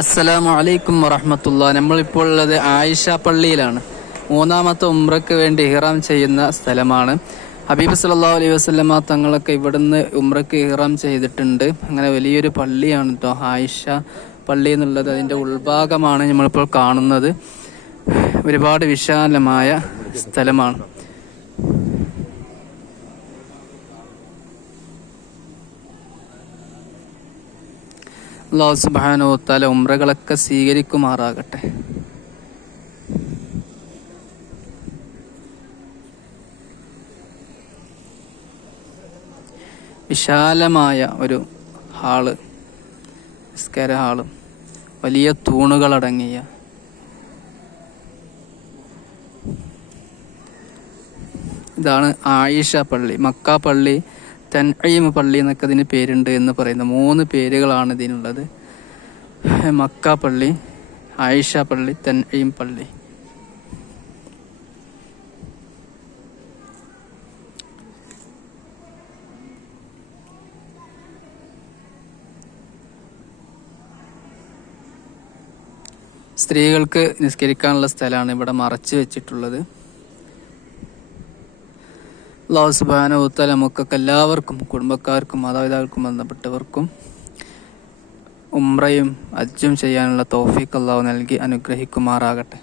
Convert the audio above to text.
അസ്സലാമു അലൈക്കും വറഹമത്തുള്ള. നമ്മളിപ്പോൾ ഉള്ളത് ആയിഷ പള്ളിയിലാണ്. മൂന്നാമത്തെ ഉംറയ്ക്ക് വേണ്ടി ഇഹ്റാം ചെയ്യുന്ന സ്ഥലമാണ്. ഹബീബ് സല്ലല്ലാഹു അലൈഹി വസല്ലമ തങ്ങളൊക്കെ ഇവിടുന്ന് ഉംറയ്ക്ക് ഇഹ്റാം ചെയ്തിട്ടുണ്ട്. അങ്ങനെ വലിയൊരു പള്ളിയാണ് കേട്ടോ ആയിഷ പള്ളി എന്നുള്ളത്. അതിന്റെ ഉൾഭാഗമാണ് നമ്മളിപ്പോൾ കാണുന്നത്. ഒരുപാട് വിശാലമായ സ്ഥലമാണ്. അള്ളാഹു സുബാനോ തല ഉമ്രകളൊക്കെ സ്വീകരിക്കുമാറാകട്ടെ. വിശാലമായ ഒരു ഹാൾ നിസ്കാര ഹാൾ വലിയ തൂണുകളടങ്ങിയ ഇതാണ് ആയിഷ പള്ളി മക്ക പള്ളി തൻഈം പള്ളി എന്നൊക്കെ ഇതിന് പേരുണ്ട് എന്ന് പറയുന്ന മൂന്ന് പേരുകളാണ് ഇതിനുള്ളത്. മക്ക പള്ളി ആയിഷ പള്ളി തൻഈം പള്ളി. സ്ത്രീകൾക്ക് നിസ്കരിക്കാനുള്ള സ്ഥലമാണ് ഇവിടെ മറച്ചു വെച്ചിട്ടുള്ളത്. അള്ളാഹു സുബാന നമുക്കൊക്കെ എല്ലാവർക്കും കുടുംബക്കാർക്കും മാതാപിതാക്കൾക്കും ബന്ധപ്പെട്ടവർക്കും ഉംറയും അജ്ജും ചെയ്യാനുള്ള തോഫീക്ക് അള്ളാഹു നൽകി അനുഗ്രഹിക്കുമാറാകട്ടെ.